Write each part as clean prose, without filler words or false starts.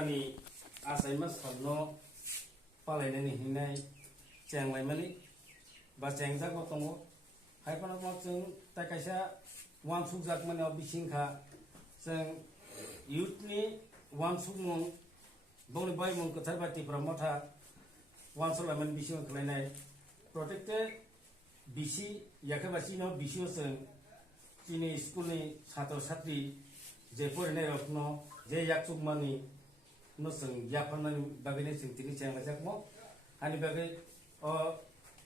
Bubagrani asaimas no palainani hinai cenglaimani ba cengjak bo tongo haipana mo chung ta kaisa wansukjak mane bisingkha जों youthni wansukmung boni baimung kothar bati pramotha wansolaman bisingo khlainai protected bisi yakabasi no bisio जों chini schoolni chhatro chhatri je porinai rokno je yaksukmani no जों yapanani bagini जों tini chenglajakmo ani bagai o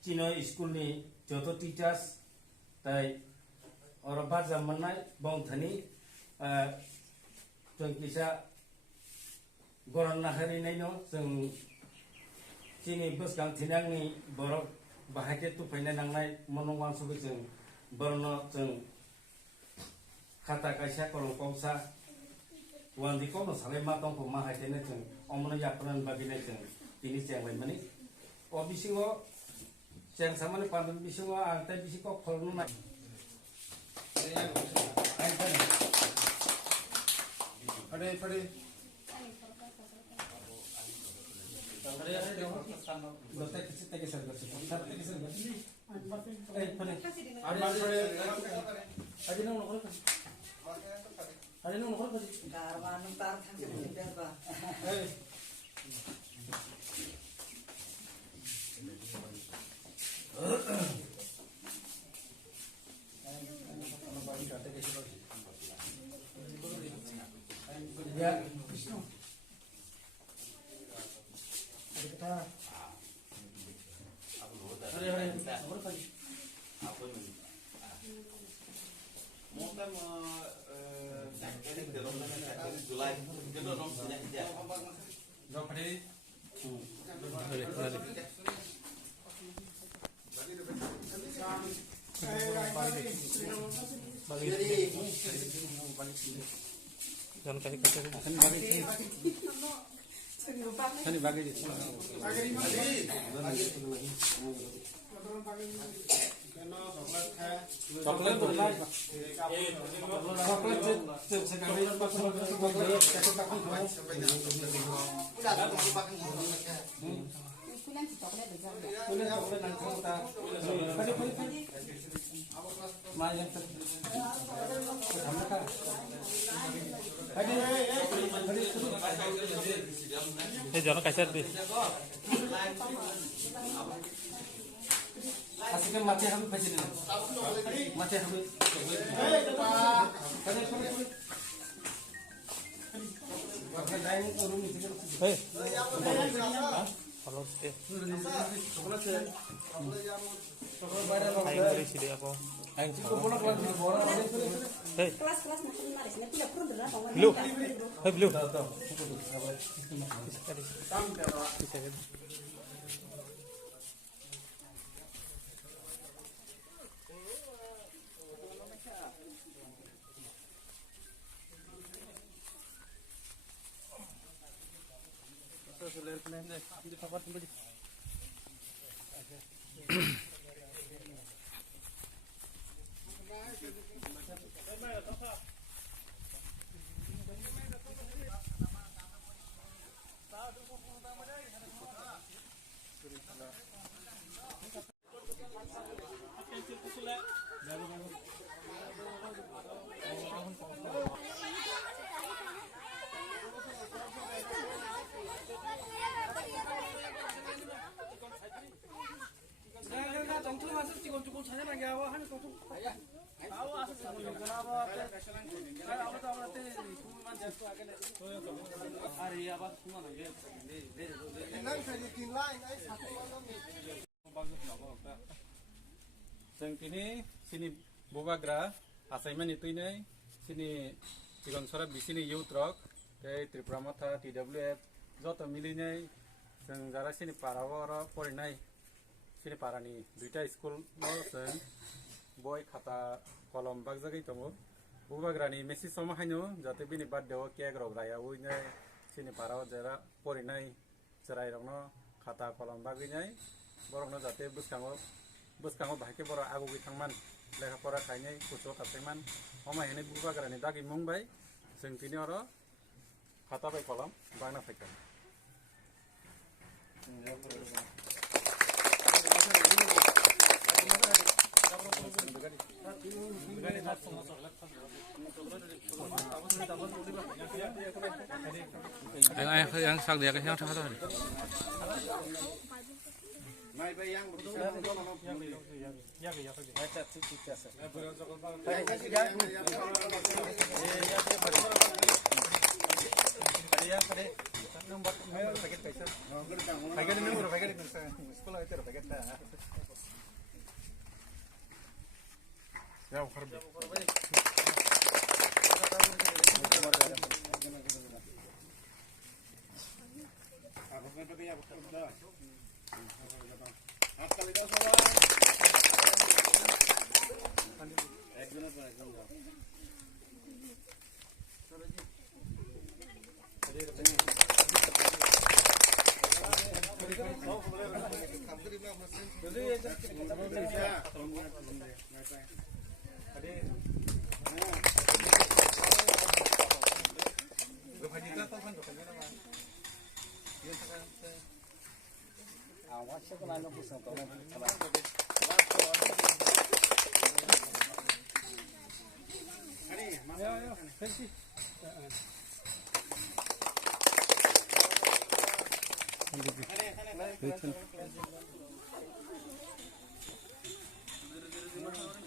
chino schoolni joto teachers tai oro barjam manai bongthani जों किसा गरम नाहारिनाय न जों चीनी बसगां थिनांनि बरफ बाहायके तुफायनाय नांनाय मनों वांसुबो जों बरनो जों खाता कायसा कलम कौसा वान्दिको न साले मातंखौ माहायतेने जों अमनो यापनान बागिनाय जों तिनि चेंलायमानि अ बिसिङो चें सामानि पान्दन बिसिङो आं ताय बिसिको खलनो नाय Pade. Ya, Krishna. Kita. Hari. Apa nih? Mungkin ini dalam Julai itu orang banyak dia. Jom pade. Jangan kasih kasih. Ini bagi. Coklat tuh lah. Coklat tuh sekali Jangan kasih deh. Asik mati habis pasti nih. Mati habis. Hei. Kalau sih. Ayo beri sini aku. Ayo. Hei. Blue. Hei blue. जों sini Bubagra assignment itu ini sini Cigon Sora bisini youth rock dari Tripura Mata TWF joto milinai जों jara sini parawara porinai sini parani duita school no जों boy khata kolom bagjagai tongo Bubagrani message sama haino jate bini birthday o cake rok raya uinai sini parawa jara porinai cerai rokno khata kolom baginai borokno jate buskango bahake bora agu gitangman lekha pora khainai kucho kapsaiman oma hene Bubagrani dagi mungbai जों tini oro khata bai kolam bangna faika yang sak dia yang sak tadi.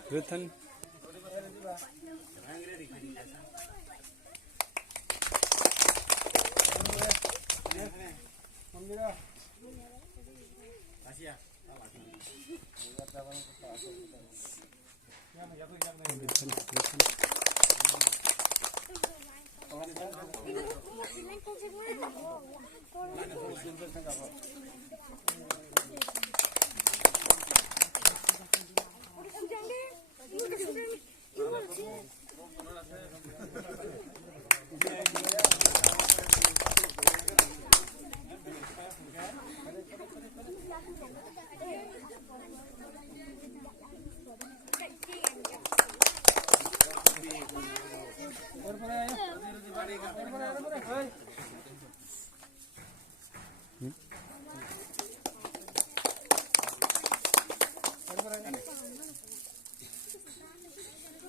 Ruthan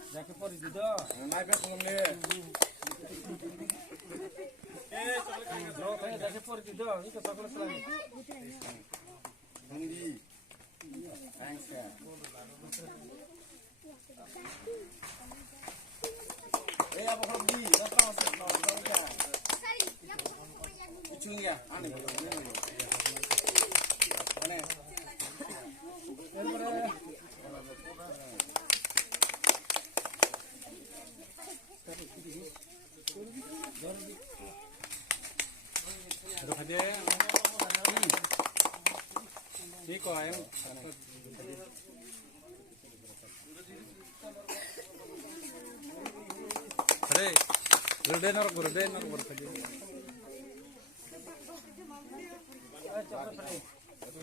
Jaket pori dido. Naik belum nih. Bro, saya jaket pori dido. Itu sekolah selagi. Tinggi. Thanks ya. Apa hobi? Apa masuk nongkrong ya? Ujung ya, aneh. Aneh. Aduh hade Iko ayam Hade Gurde nor hade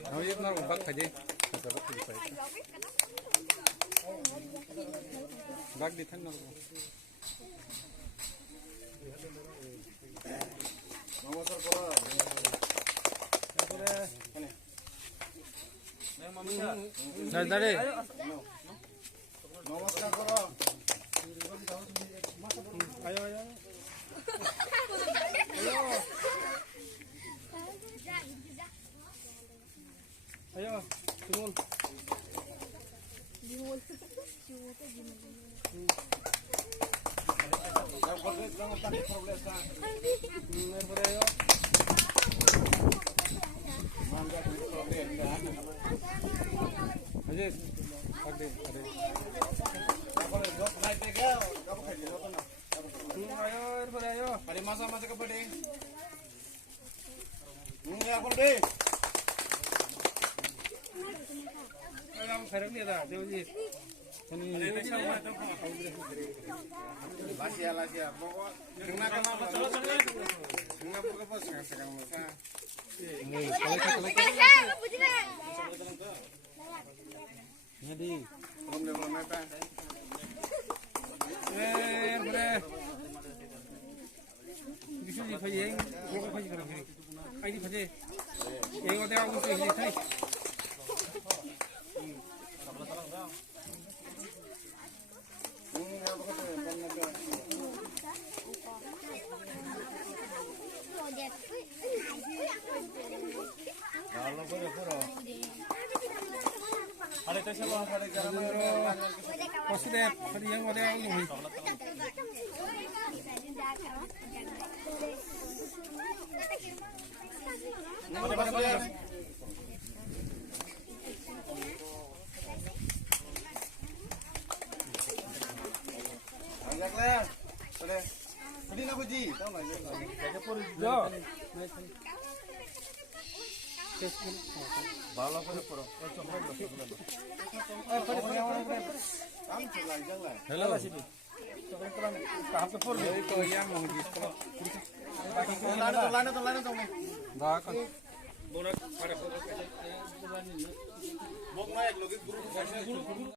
Now you nor bak hade bak di than nor নমস্কার করো তারপরে Dari. নমস্কার করো ayo ayo. Ayo, turun. Ya porque estamos tan problemas. Taরপরে ayo. Mangga problem kan. hade hade Kalau job naik tegel, kamu kayak gitu kan. Ayo, taরপরে ayo. Pada masa-masa kepada. Ya apa deh? Ayo, sekarang dia dah, jauh-jauh. Lasia. Pokok kena apa? Kena apa sekarang masa. Jadi, Belum apa? taরপরে. Bisa di phải gì không phải gì cả anh đi phải gì anh có theo cái gì thay Ada tes apa? Ada cara pasti deh tadi yang ada yang Ajak lah. Boleh. Pedi nak puji, tahu enggak? Jo. Bala pada pura. Coklat lah. Kamu celai jangan. Hello. Tahap ke pur itu yang mau di sekolah. Lana tu. Bahkan Bok naik lagi guru